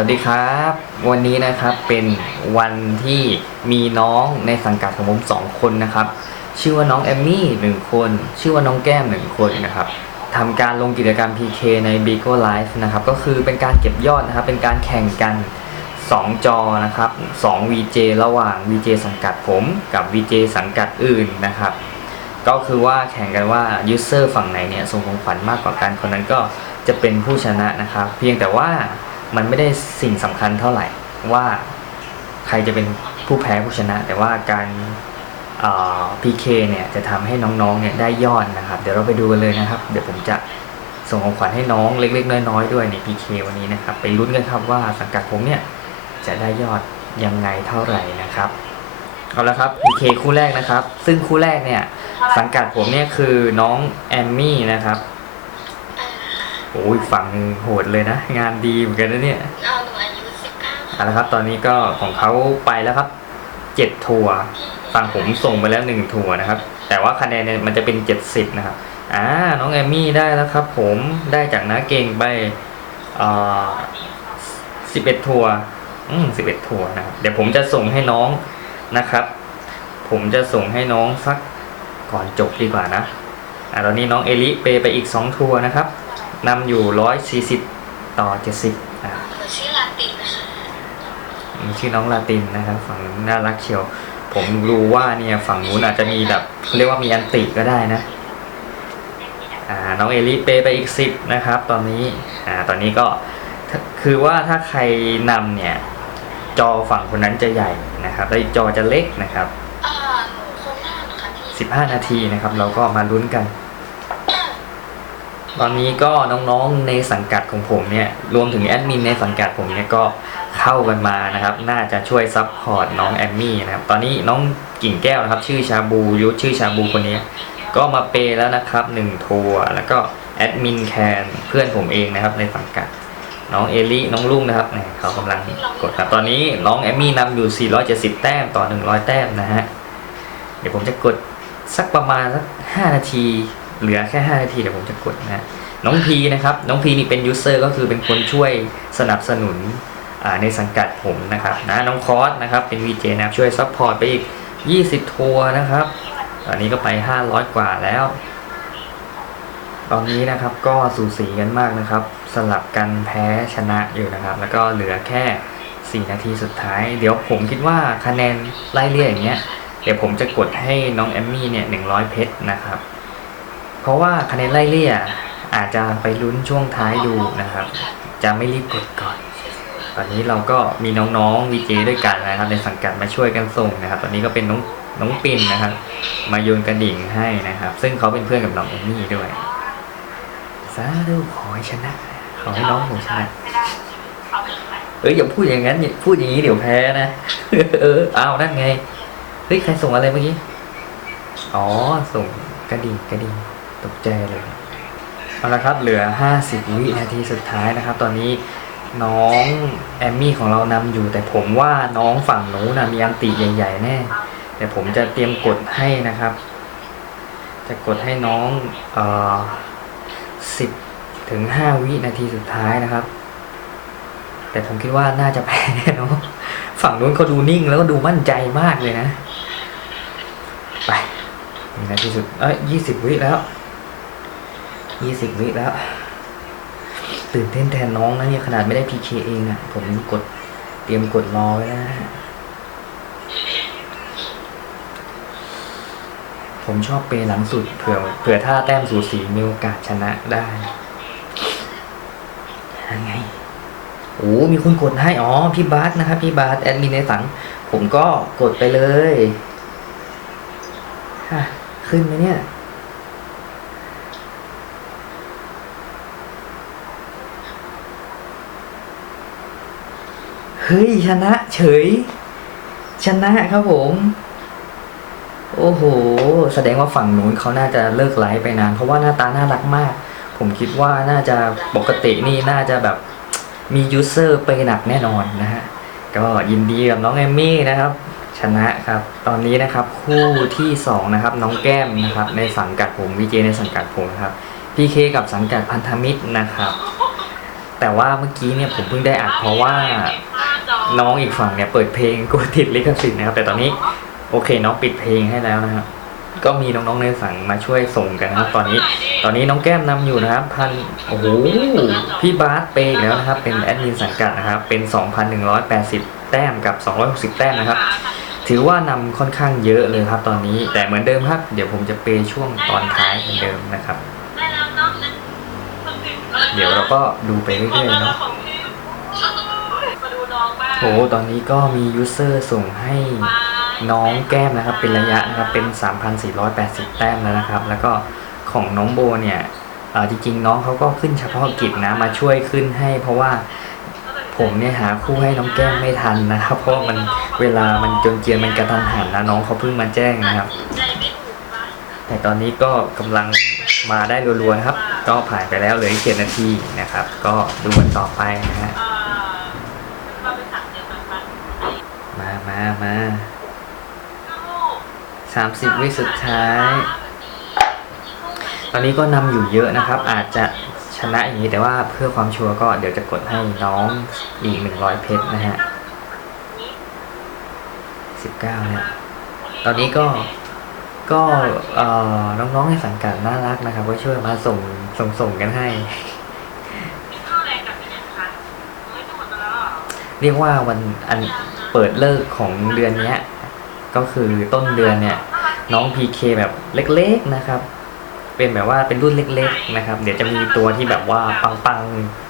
วัสดีครับ วันนี้นะครับเป็นวันที่มีน้องในสังกัดของผมสองคนนะครับ ชื่อว่าน้องแอมมี่หนึ่งคน ชื่อว่าน้องแก้มหนึ่งคนนะครับทำการลงกิจกรรม PK ใน b i g o Live นะครับ ก็คือเป็นการเก็บยอดนะครับ เป็นการแข่งกัน 2 จอนะครับ 2 VJ ระหว่าง VJ สังกัดผมกับ VJ สังกัดอื่นนะครับ ก็คือว่าแข่งกันว่า user ฝั่งไหนเนี่ยส่งของขวัญมากกว่ากันคนนั้นก็จะเป็นผู้ชนะนะครับ เพียงแต่ว่า มันไม่ได้สิ่งสำคัญเท่าไหร่ว่าใครจะเป็นผู้แพ้ผู้ชนะ แต่ว่าการเอ่อ PK เนี่ยจะทำให้น้องๆเนี่ยได้ยอดนะครับ เดี๋ยวเราไปดูกันเลยนะครับ เดี๋ยวผมจะส่งของขวัญให้น้องเล็ก ๆ น้อยๆด้วยใน PK วันนี้นะครับ ไปลุ้นกันครับว่าสังกัดผมเนี่ยจะได้ยอดยังไงเท่าไหร่นะครับเอาละครับ PK คู่แรกนะครับ ซึ่งคู่แรกเนี่ยสังกัดผมเนี่ยคือน้องแอมมี่นะครับ โอ้ยฝั่งโหดเลยนะ งานดีเหมือนกันนะเนี่ยเอาหนูอายุสิบเก้าเอาละครับ ตอนนี้ก็ของเขาไปแล้วครับเจ็ดทัวร์ฝั่งผมส่งไปแล้วหนึ่งทัวร์นะครับ แต่ว่าคะแนนเนี่ยมันจะเป็นเจ็ดสิบนะครับอ่าน้องแอมมี่ได้แล้วครับ ผมได้จากน้าเก่งไปอ่าสิบเอ็ดทัวร์อืมสิบเอ็ดทัวร์นะครับเดี๋ยวผมจะส่งให้น้องนะครับ ผมจะส่งให้น้องสักก่อนจบดีกว่านะอะตอนนี้น้องเอลิเปไปอีก2ทัวร์นะครับ นำอยู่140ต่อ70อะหนูชื่อลาตินนะคะชื่อน้องลาตินนะครับฝั่งนู้นน่ารักเชียว ผมรู้ว่าเนี่ยฝั่งนู้นอาจจะมีแบบเขาเรียกว่ามีอันติก็ได้นะอ่าน้องเอลิเปไปอีก10นะครับ ตอนนี้อ่าตอนนี้ก็ถ้าคือว่าถ้าใครนำเนี่ย จอฝั่งคนนั้นจะใหญ่นะครับแล้วจอจะเล็กนะครับอ่าหนูคงน่านะคะพี่15นาทีนะครับ เราก็มาลุ้นกัน ตอนนี้ก็น้องๆในสังกัดของผมเนี่ยรวมถึงแอดมินในสังกัดผมเนี่ยก็เข้ากันมานะครับ น่าจะช่วยซัพพอร์ตน้องแอมมี่นะครับ ตอนนี้น้องกิ่งแก้วนะครับ ชื่อชาบูยุทธชื่อชาบูคนนี้ก็มาเปย์แล้วนะครับหนึ่งทัวร์แล้วก็แอดมินแคนเพื่อนผมเองนะครับในสังกัด น้องเอลิน้องลุงนะครับเนี่ยเขากำลังกดครับตอนนี้น้องแอมมี่นำอยู่ 470 แต้มต่อ 100 แต้มนะฮะเดี๋ยวผมจะกดสักประมาณสัก5นาที เหลือแค่ 5 นาทีเดี๋ยวผมจะกดนะน้องพีนะครับ น้องพีนี่เป็นยูเซอร์ก็คือเป็นคนช่วยสนับสนุนในสังกัดผมนะครับนะน้องคอสนะครับเป็น VJ นะครับช่วยซัพพอร์ตไปอีก 20 ทัวร์นะครับ ตอนนี้ก็ไป 500 กว่าแล้ว ตอนนี้นะครับก็สูสีกันมากนะครับ สลับกันแพ้ชนะอยู่นะครับ แล้วก็เหลือแค่ 4 นาทีสุดท้าย เดี๋ยวผมคิดว่าคะแนนไล่เลี่ยอย่างเงี้ยเดี๋ยวผมจะกดให้น้องแอมมี่เนี่ย100 เพชรนะครับ เพราะว่าคะแนนไล่เลี่ยอาจจะไปลุ้นช่วงท้ายดูนะครับ จะไม่รีบกดก่อน ตอนนี้เราก็มีน้องๆวีเจด้วยกันนะครับ ในสังกัดมาช่วยกันส่งนะครับ ตอนนี้ก็เป็นน้องน้องปินนะครับ มาโยนกระดิ่งให้นะครับ ซึ่งเขาเป็นเพื่อนกับน้องเอมมี่ด้วยสาธุขอให้ชนะ ขอให้น้องผมชนะเอ้ยอย่าพูดอย่างนั้นพูดอย่างนี้เดี๋ยวแพ้นะเออเอานั่นไงเฮ้ยใครส่งอะไรเมื่อกี้อ๋อส่งกระดิ่งกระดิ่ง ตกใจเลยเอาละครับเหลือ 50 วินาทีสุดท้ายนะครับ ตอนนี้น้องแอมมี่ของเรานำอยู่แต่ผมว่าน้องฝั่งหนูนะมีอันติใหญ่ๆแน่แต่ผมจะเตรียมกดให้นะครับ จะกดให้น้องเอ่อ10ถึง5วินาทีสุดท้ายนะครับ แต่ผมคิดว่าน่าจะแพ้เนาะฝั่งนู้นเขาดูนิ่งแล้วก็ดูมั่นใจมากเลยนะ ไปหนึ่งนาทีสุดเอ้ยยี่สิบวิแล้ว ยี่สิบวิแล้ว ตื่นเต้นแทนน้องนะเนี่ยขนาดไม่ได้พีเคเองอะ่ะ ผมกดเตรียมกดรอไว้แล้วนะผมชอบเปย์หลังสุดเผื่อเผื่อถ้าแต้มสูสีมีโอกาสชนะได้ยังไงโอ้มีคนกดให้ อ๋อ พี่บาสนะครับ พี่บาสแอดมินในสัง ผมก็กดไปเลยฮะขึ้นไหมเนี่ย เฮ้ยชนะเฉย ชนะครับผม โอ้โห แสดงว่าฝั่งนู้นเขาน่าจะเลิกไลฟ์ไปนาน เพราะว่าหน้าตาน่ารักมาก ผมคิดว่าน่าจะปกตินี่น่าจะแบบมียูเซอร์ไปหนักแน่นอนนะฮะ ก็ยินดีกับน้องแอมมี่นะครับ ชนะครับ ตอนนี้นะครับ คู่ที่สองนะครับ น้องแก้มนะครับ ในสังกัดผมวีเจในสังกัดผมนะครับพีเคกับสังกัดพันธมิตรนะครับ แต่ว่าเมื่อกี้เนี่ยผมเพิ่งได้อัดเพราะว่า น้องอีกฝั่งเนี่ยเปิดเพลงกลัวติดลิขสิทธิ์นะครับ แต่ตอนนี้โอเคน้องปิดเพลงให้แล้วนะครับ ก็มีน้องๆในสั่งมาช่วยส่งกันนะครับ ตอนนี้ ตอนนี้น้องแก้มนำอยู่นะครับพันโอ้โหพี่บาสเปย์แล้วนะครับ เป็นแอดมินสังกัดนะครับ เป็น 2,180 แต้มกับ 260 แต้มนะครับ ถือว่านำค่อนข้างเยอะเลยครับ ตอนนี้ แต่เหมือนเดิมครับ เดี๋ยวผมจะเปย์ช่วงตอนท้ายเหมือนเดิมนะครับ เดี๋ยวเราก็ดูไปเรื่อยๆเนาะ โอ้โหตอนนี้ก็มียูเซอร์ส่งให้น้องแก้มนะครับ เป็นระยะนะครับเป็น 3,480 แต้มแล้วนะครับ แล้วก็ของน้องโบเนี่ยเอ่จริงๆ น้องเขาก็ขึ้นเฉพาะกิจนะมาช่วยขึ้นให้ เพราะว่าผมเนี่ยหาคู่ให้น้องแก้มไม่ทันนะครับ เพราะมันเวลามันจนเกียนมันกระทันหันนะน้องเขาเพิ่งมาแจ้งนะครับ แต่ตอนนี้ก็กำลังมาได้รัวๆนะครับ ก็ผ่านไปแล้วเหลืออีกเจ็ดนาทีนะครับ ก็ดูกันต่อไปนะฮะ เอ่อเราไปสั่งเดือนมันมัน มา มามาลูกสามสิบวิสุดท้าย ตอนนี้ก็นำอยู่เยอะนะครับ อาจจะชนะอย่างนี้แต่ว่าเพื่อความชัวร์ก็เดี๋ยวจะกดให้น้องอีกหนึ่งร้อยเพชรนะฮะสิบเก้าเนี่ยตอนนี้ก็ก็เอ่อน้องๆในสังกัดน่ารักนะครับ ก็ช่วยมาส่งส่งส่งกันให้กินข้าวแรงกับเป็นยังไงคะไม่ตรวจมาแล้วเหรอเรียกว่าวันอัน เปิดเลิกของเดือนนี้ก็คือต้นเดือนเนี่ย น้อง PK แบบเล็กๆนะครับ เป็นแบบว่าเป็นรุ่นเล็ก ๆ นะครับ เดี๋ยวจะมีตัวที่แบบว่าปัง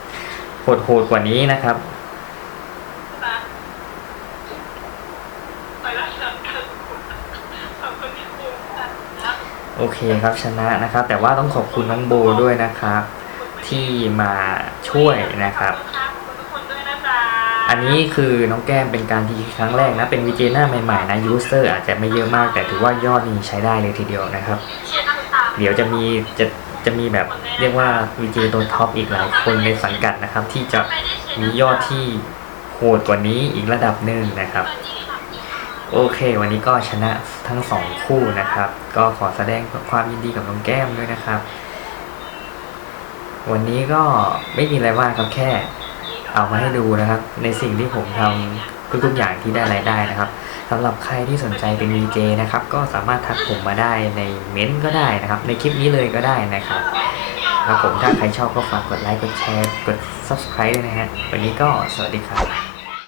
ๆโหดๆกว่านี้นะครับโอเคครับชนะนะครับ แต่ว่าต้องขอบคุณน้องโบด้วยนะครับ ที่มาช่วยนะครับ อันนี้คือน้องแก้มเป็นการทีครั้งแรกนะ เป็นวีเจหน้าใหม่ๆนะยูเซอร์อาจจะไม่เยอะมาก แต่ถือว่ายอดนี่ใช้ได้เลยทีเดียวนะครับ เดี๋ยวจะมีจะจะมีแบบเรียกว่าวีเจตัวท็อปอีกหลายคนในสังกัดนะครับ ที่จะมียร์มียอดที่โหดกว่านี้อีกระดับหนึ่งนะครับ โอเค วันนี้ก็ชนะทั้งสองคู่นะครับ ก็ขอแสดงความยินดีกับน้องแก้มด้วยนะครับ วันนี้ก็ไม่มีอะไรมากครับแค่ เอามาให้ดูนะครับ ในสิ่งที่ผมทำทุกๆอย่างที่ได้รายได้นะครับสำหรับใครที่สนใจเป็น VJ นะครับ ก็สามารถทักผมมาได้ในเม้นก็ได้นะครับ ในคลิปนี้เลยก็ได้นะครับครับผมถ้าใครชอบก็ฝากกดไลค์กดแชร์กด subscribe ด้วยนะฮะวันนี้ก็สวัสดีครับ